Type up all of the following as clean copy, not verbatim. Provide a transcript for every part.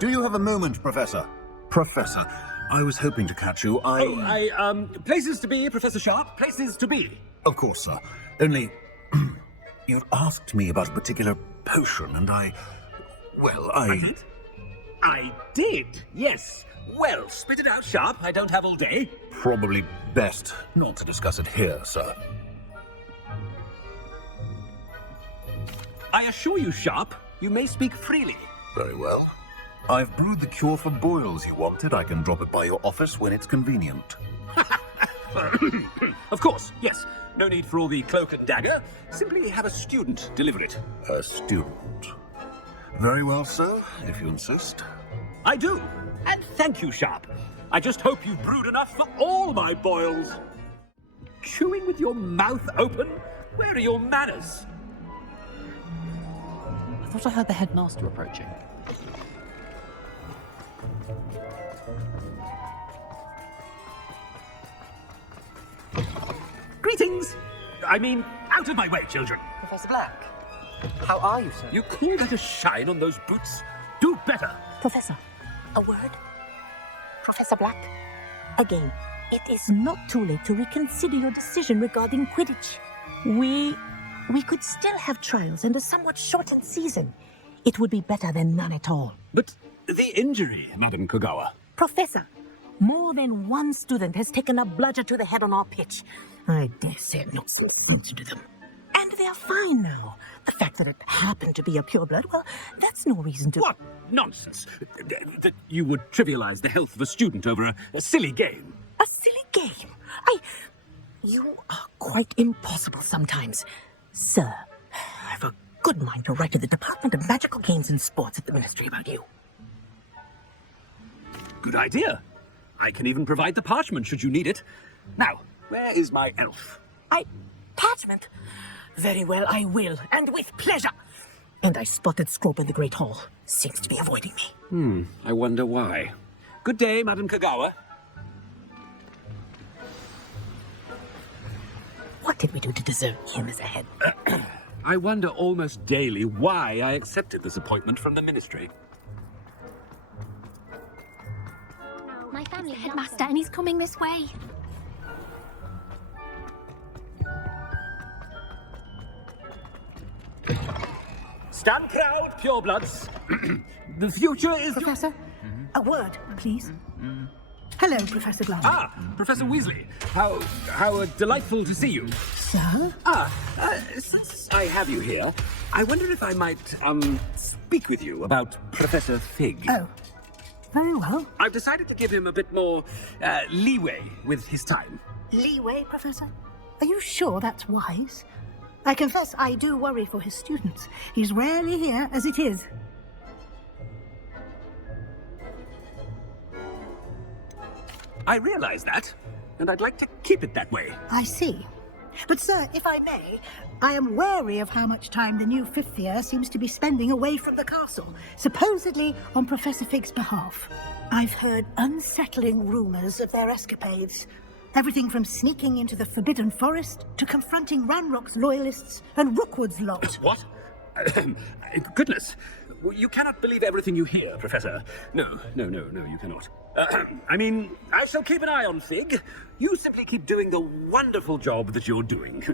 Do you have a moment, Professor? Professor, I was hoping to catch you. Places to be, Professor Sharp. Places to be. Of course, sir. Only, you asked me about a particular potion, and I did, yes. Well, spit it out, Sharp. I don't have all day. Probably best not to discuss it here, sir. I assure you, Sharp, you may speak freely. Very well. I've brewed the cure for boils you wanted. I can drop it by your office when it's convenient. Of course, yes. No need for all the cloak and dagger. Simply have a student deliver it. A student. Very well, sir, if you insist. I do. And thank you, Sharp. I just hope you've brewed enough for all my boils. Chewing with your mouth open? Where are your manners? I thought I heard the headmaster approaching. Greetings! I mean, out of my way, children. Professor Black, how are you, sir? You call that a shine on those boots? Do better. Professor, a word? Professor Black, again, it is not too late to reconsider your decision regarding Quidditch. We could still have trials and a somewhat shortened season. It would be better than none at all. But the injury, Madam KOGAWA. Professor, more than one student has taken a bludger to the head on our pitch. I dare say it knocked some sense into them. And they're fine now. The fact that it happened to be a pureblood, well, that's no reason to... What nonsense! That you would trivialize the health of a student over a silly game. A silly game? You are quite impossible sometimes. Sir, I've a good mind to write to the Department of Magical Games and Sports at the Ministry about you. Good idea. I can even provide the parchment should you need it. Now, where is my elf? Parchment? Very well, I will, and with pleasure. And I spotted Scrope in the Great Hall. Seems to be avoiding me. I wonder why. Good day, Madam KOGAWA. What did we do to deserve him as a head? I wonder almost daily why I accepted this appointment from the ministry. My family headmaster, and he's coming this way. Stand proud, purebloods. The future is... Professor, a word, please. Hello, Professor Glasgow. Ah, Professor Weasley. How delightful to see you. Sir? Since I have you here, I wonder if I might, speak with you about Professor Fig. Oh, very well. I've decided to give him a bit more, leeway with his time. Leeway, Professor? Are you sure that's wise? I confess I do worry for his students. He's rarely here as it is. I realize that, and I'd like to keep it that way. I see. But, sir, if I may, I am wary of how much time the new fifth year seems to be spending away from the castle, supposedly on Professor Fig's behalf. I've heard unsettling rumors of their escapades. Everything from sneaking into the Forbidden Forest to confronting Ranrock's loyalists and Rookwood's lot. What? Goodness. You cannot believe everything you hear, Professor. No, you cannot. I mean, I shall keep an eye on Fig. You simply keep doing the wonderful job that you're doing.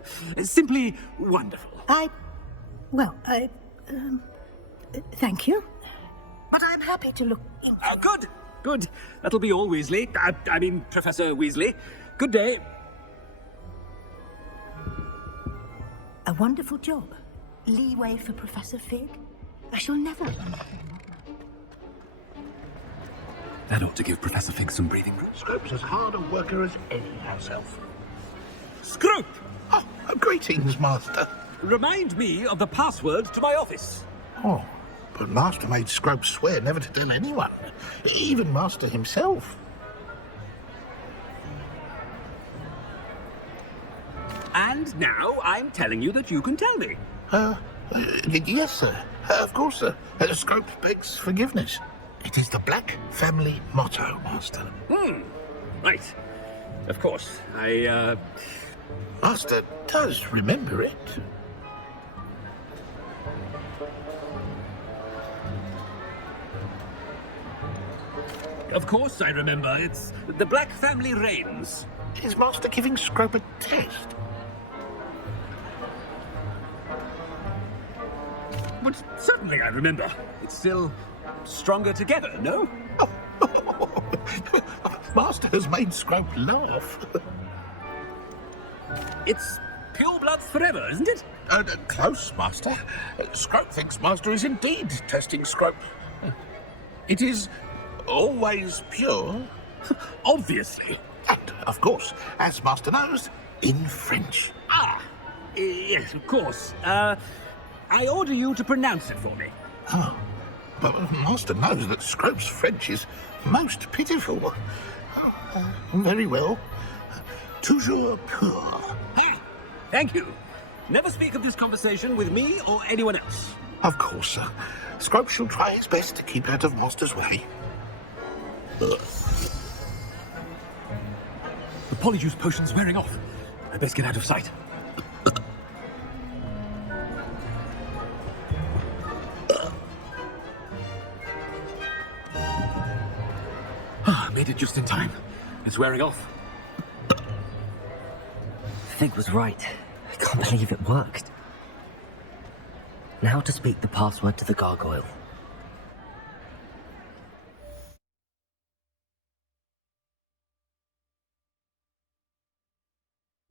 Simply wonderful. Thank you. But I'm happy to look into... Oh, good. That'll be all, Weasley. I mean, Professor Weasley. Good day. A wonderful job. Leeway for Professor Fig. I shall never... That ought to give Professor Fig some breathing room. Scrope's as hard a worker as any house elf. Scrope! Oh, greetings, Master. Remind me of the password to my office. Oh, but Master made Scrope swear never to tell anyone, even Master himself. And now I'm telling you that you can tell me. Yes, sir. Of course, sir. Scrope begs forgiveness. It is the Black family motto, Master. Right. Of course. Master does remember it. Of course I remember. It's the Black family reigns. Is Master giving Scrope a test? But certainly I remember. It's still stronger together, no? Master has made Scrope laugh. It's pure blood forever, isn't it? Close, Master. Scrope thinks Master is indeed testing Scrope. It is always pure. Obviously. And, of course, as Master knows, in French. Ah, yes, of course. I order you to pronounce it for me. Oh, but Master knows that Scrope's French is most pitiful. Very well. Toujours pur. Ah, thank you. Never speak of this conversation with me or anyone else. Of course, sir. Scrope shall try his best to keep out of Master's way. The Polyjuice potion's wearing off. I best get out of sight. Made it just in time. It's wearing off. Fig was right. I can't believe it worked. Now to speak the password to the gargoyle.